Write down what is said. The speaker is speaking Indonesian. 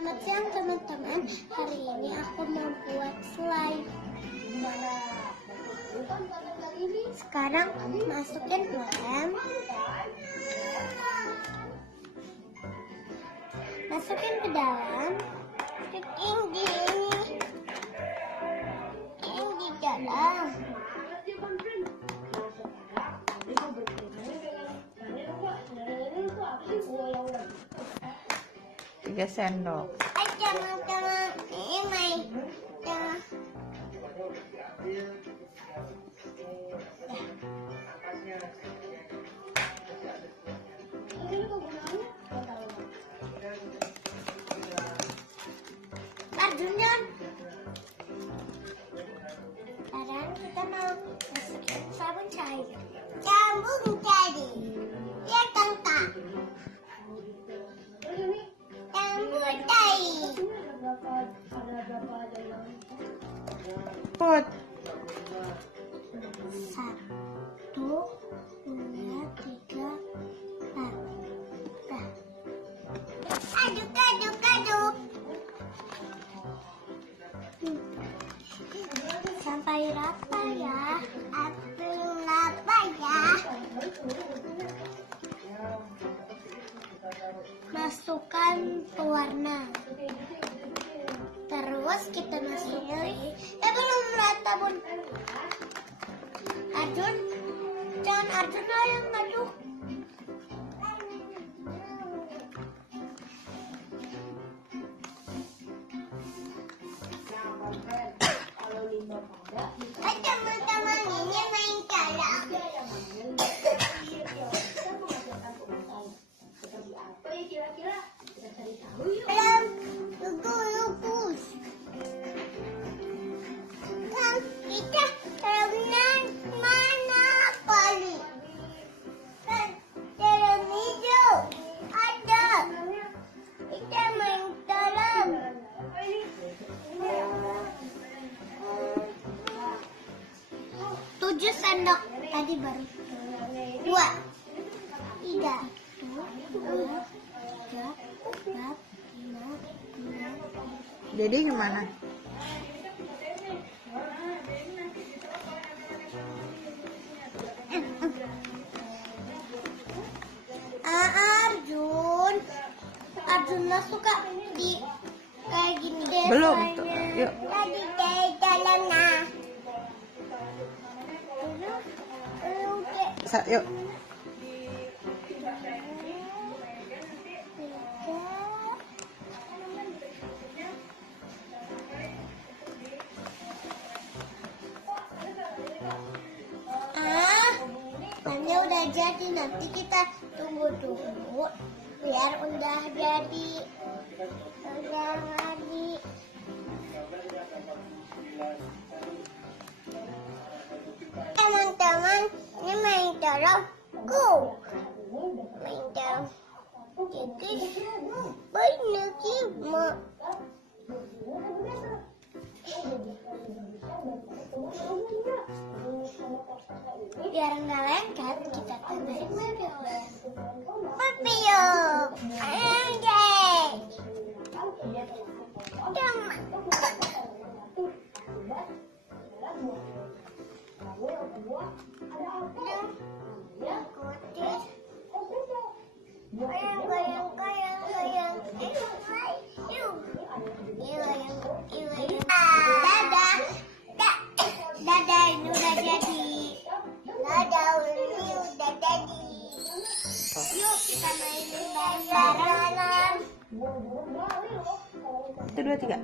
Selamat siang teman-teman. Hari ini aku mau buat slime. Sekarang masukin lem. Masukin ke dalam. Ini di dalam. 3 sendok. Teman-teman, ini Arjunnya. Sekarang kita mau masukin sabun cair. Sabun cair. Ya tangkap. Sabun cair. Put. 1, 2, 3, 4. Aduk. Sampai rata ya. Aduk rata ya. Masukkan pewarna. Terus kita masukin. Belum rata, Bun. Arjun, jangan Arjun lah yang ngaduk. Teman-teman, ini main cara. Lupus. Kita terminal mana kali? Terminal hijau ada. Kita main dalam. 7 sendok tadi baru 2, 3, 4, 5, 6. Jadi gimana? Arjun lah suka di kayak gini deh. Belum tuh. Yuk. Tadi dari dalamnya. Yuk. Ini udah jadi, nanti kita tunggu dulu biar udah jadi. Teman-teman, ini main dalam main dalam jadi banyak cuma biar nggak lengket kita tambahin mayo. Dadah, ini udah jadi. Dadah, ini udah jadi. Yuk kita mainin bareng-bareng. 1, 2, 3.